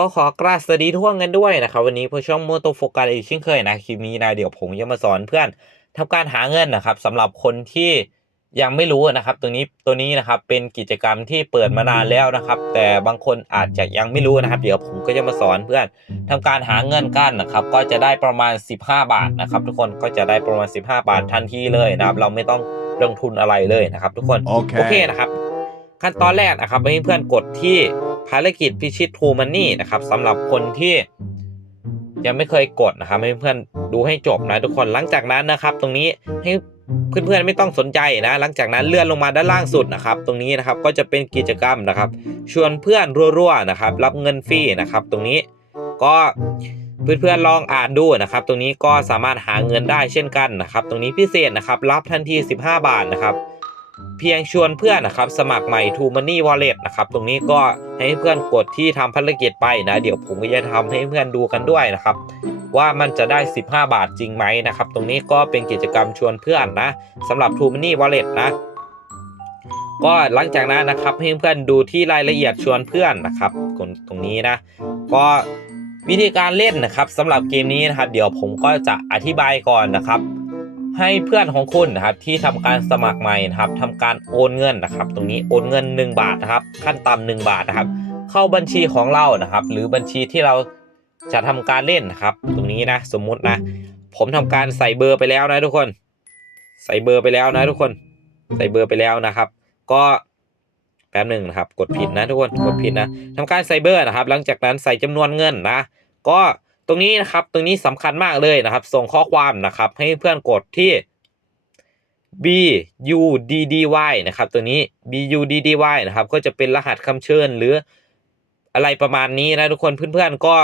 ก็ขอกราบสวัสดีทุกคนกันด้วยนะครับ วันนี้พอช่องโมโตโฟกัสอีกเช่นเคยนะคลิปนี้นะเดี๋ยวผมจะมาสอนเพื่อนทำการหาเงินนะครับสำหรับคนที่ยังไม่รู้นะครับ ตัวนี้ตัวนี้นะครับเป็นกิจกรรมที่เปิดมานานแล้วนะครับ แต่บางคนอาจจะยังไม่รู้นะครับ เดี๋ยวผมก็จะมาสอนเพื่อนทำการหาเงินกันนะครับ ก็จะได้ประมาณ 15 บาทนะครับ ทุกคนก็จะได้ประมาณ 15 บาททันทีเลยนะครับ เราไม่ต้องลงทุนอะไรเลยนะครับ ทุกคนโอเคโอเคนะครับ ขั้นตอนแรกนะครับให้เพื่อนกดที่ ภารกิจพิชิตทูมันนี่นะครับสำหรับคนที่ยังไม่เคยกดนะครับให้เพื่อนดูให้จบนะทุกคนหลังจากนั้นนะครับ ตรงนี้ให้เพื่อนๆไม่ต้องสนใจนะ หลังจากนั้นเลื่อนลงมาด้านล่างสุดนะครับ ตรงนี้นะครับก็จะเป็นกิจกรรมนะครับ ชวนเพื่อนรัวๆนะครับ รับเงินฟรีนะครับ ตรงนี้ก็เพื่อนๆลองอ่านดูนะครับ ตรงนี้ก็สามารถหาเงินได้เช่นกันนะครับ ตรงนี้พิเศษนะครับ รับทันที 15 บาทนะครับ เพียงชวนเพื่อนนะครับ สมัครใหม่ To Money Wallet นะครับ ตรงนี้ก็ให้เพื่อนกดที่ทำภารกิจไปนะ เดี๋ยวผมก็จะทำให้เพื่อนดูกันด้วยนะครับ ว่ามันจะได้ 15 บาทจริงไหมนะครับ ตรงนี้ก็เป็นกิจกรรมชวนเพื่อนนะสำหรับ To Money Wallet นะ ก็หลังจากนั้นนะครับให้เพื่อนดูที่รายละเอียดชวนเพื่อนนะครับตรงตรงนี้นะ ก็วิธีการเล่นนะครับสำหรับเกมนี้นะครับ เดี๋ยวผมก็จะอธิบายก่อนนะครับ ให้เพื่อนของคุณนะครับที่ทำการสมัครใหม่นะครับทำการโอนเงินนะครับ ตรงนี้โอนเงิน 1 บาทนะครับ ขั้นต่ำ1บาทนะครับ เข้าบัญชีของเรานะครับ หรือบัญชีที่เราจะทำการเล่นนะครับ ตรงนี้นะสมมุตินะ ผมทำการใส่เบอร์ไปแล้วนะทุกคน ใส่เบอร์ไปแล้วนะทุกคน ใส่เบอร์ไปแล้วนะครับ ก็แป๊บหนึ่งนะครับ กดผิดนะทุกคนกดผิดนะทำการใส่เบอร์นะครับ หลังจากนั้นใส่จำนวนเงินนะ ก็ ตรงนี้นะครับ ตรงนี้สำคัญมากเลยนะครับ ส่งข้อความนะครับ ให้เพื่อนกดที่ B U D D Y นะครับ ตัวนี้ B U D D Y นะครับ ก็จะเป็นรหัสคำเชิญหรืออะไรประมาณนี้นะทุกคนเพื่อนๆก็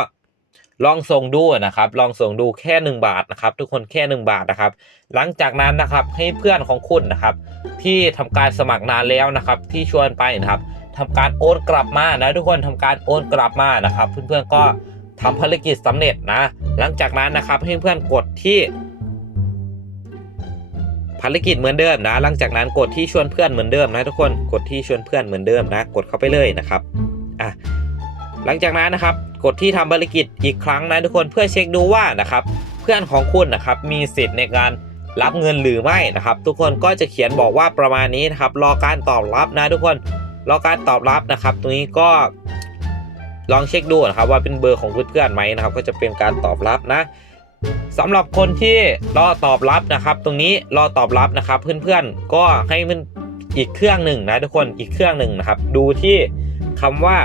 ลองส่งดูนะครับ ลองส่งดูแค่ 1 บาทนะครับ ทุกคนแค่ 1 บาทนะครับ หลังจากนั้นนะครับให้เพื่อนของคุณนะครับ ที่ทำการสมัครนานแล้วนะครับ ที่ชวนไปนะครับทำการโอนกลับมานะทุกคนทำการโอนกลับมานะครับ เพื่อนๆก็ ทำภารกิจสำเร็จนะ หลังจากนั้นนะครับให้เพื่อนกดที่ ภารกิจเหมือนเดิมนะ หลังจากนั้นกดที่ชวนเพื่อนเหมือนเดิมนะทุกคนกดที่ชวนเพื่อนเหมือนเดิมนะ กดเข้าไปเลยนะครับอะหลังจากนั้นนะครับ กดที่ทำภารกิจอีกครั้งนะทุกคนเพื่อเช็คดูว่านะครับ เพื่อนของคุณนะครับมีสิทธิ์ในการรับเงินหรือไม่นะครับ ทุกคนก็จะเขียนบอกว่าประมาณนี้นะครับ รอการตอบรับนะทุกคนรอการตอบรับนะครับ ตรงนี้ก็ ลองเช็คดูนะครับว่าเป็นเบอร์ของเพื่อนๆไหมนะครับ ก็จะเป็นการตอบรับนะสำหรับคนที่รอตอบรับนะครับ ตรงนี้รอตอบรับนะครับ เพื่อนๆก็ให้มันอีกเครื่องหนึ่งนะทุกคนอีกเครื่องหนึ่งนะครับ ดูที่คำว่า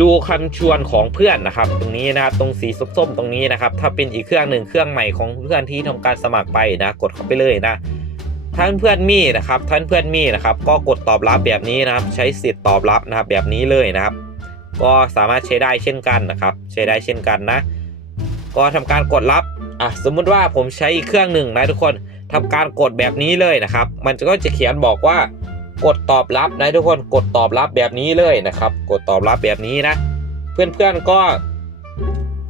ดูคำชวนของเพื่อนนะครับ ตรงนี้นะครับตรงสีส้มๆตรงนี้นะครับ ถ้าเป็นอีกเครื่องหนึ่งเครื่องใหม่ของเพื่อนที่ทำการสมัครไปนะ กดเข้าไปเลยนะท่านเพื่อนมีนะครับท่านเพื่อนมีนะครับ ก็กดตอบรับแบบนี้นะครับ ใช้สิทธิ์ตอบรับนะครับแบบนี้เลยนะครับ ก็สามารถใช้ได้เช่นกันนะครับ ใช้ได้เช่นกันนะ ก็ทำการกดรับอะสมมุติว่าผมใช้อีกเครื่องหนึ่งนะทุกคนทำการกดแบบนี้เลยนะครับ มันก็จะเขียนบอกว่ากดตอบรับนะทุกคนกดตอบรับแบบนี้เลยนะครับ กดตอบรับแบบนี้นะ เพื่อนๆก็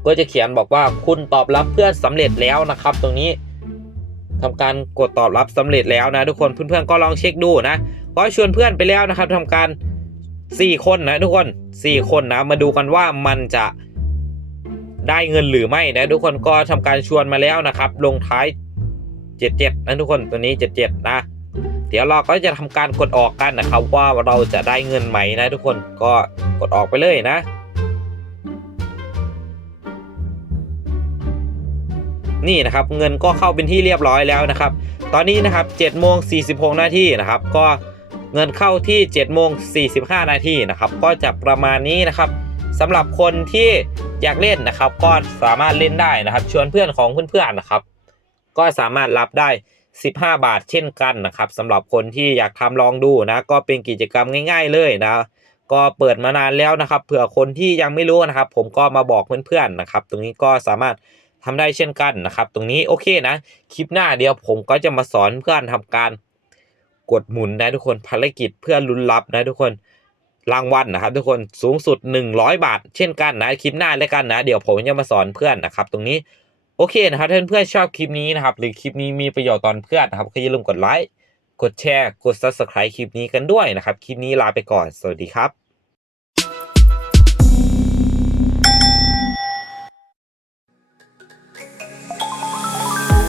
ก็จะเขียนบอกว่าคุณตอบรับเพื่อนสำเร็จแล้วนะครับ ตรงนี้ทำการกดตอบรับสำเร็จแล้วนะ ทุกคนเพื่อนๆก็ลองเช็คดูนะก็ชวนเพื่อนไปแล้วนะครับทำการ 4 คนนะทุกคน 4 คนนะมาดูกันว่ามันจะได้เงินหรือไม่นะทุกคนก็ทำการชวนมาแล้วนะครับ ลงท้าย 77 นะทุกคนตัวนี้ 77 นะ เดี๋ยวเราก็จะทำการกดออกกันนะครับ ว่าเราจะได้เงินไหมนะทุกคนก็กดออกไปเลยนะ นี่นะครับเงินก็เข้าเป็นที่เรียบร้อยแล้วนะครับ ตอนนี้นะครับ7โมง46นาทีนะครับ ก็ เงินเข้าที่7โมง45 นาทีนะครับ ก็จะประมาณนี้นะครับสำหรับคนที่อยากเล่นนะครับ ก็สามารถเล่นได้นะครับ ชวนเพื่อนของเพื่อนๆนะครับ ก็สามารถรับได้ 15 บาทเช่นกันนะครับสำหรับคนที่อยากทำลองดูนะก็เป็นกิจกรรมง่าย ๆ เลยนะก็เปิดมานานแล้วนะครับ เผื่อคนที่ยังไม่รู้นะครับ ผมก็มาบอกเพื่อนๆนะครับ ตรงนี้ก็สามารถทำได้เช่นกันนะครับ ตรงนี้โอเคนะ คลิปหน้าเดียวผมก็จะมาสอนเพื่อนทำการ กดหมุนนะทุกคนภารกิจเพื่อลุ้นรับนะทุกคนรางวัลนะครับ ทุกคนสูงสุด 100 บาท เช่นกันนะคลิปหน้าแล้วกันนะ เดี๋ยวผมจะมาสอนเพื่อนนะครับ ตรงนี้โอเคนะครับถ้าเพื่อนๆชอบคลิปนี้นะครับ หรือคลิปนี้มีประโยชน์ตอนเพื่อนนะครับก็อย่าลืมกดไลค์กดแชร์กด subscribe คลิปนี้กันด้วยนะครับ คลิปนี้ลาไปก่อนสวัสดีครับ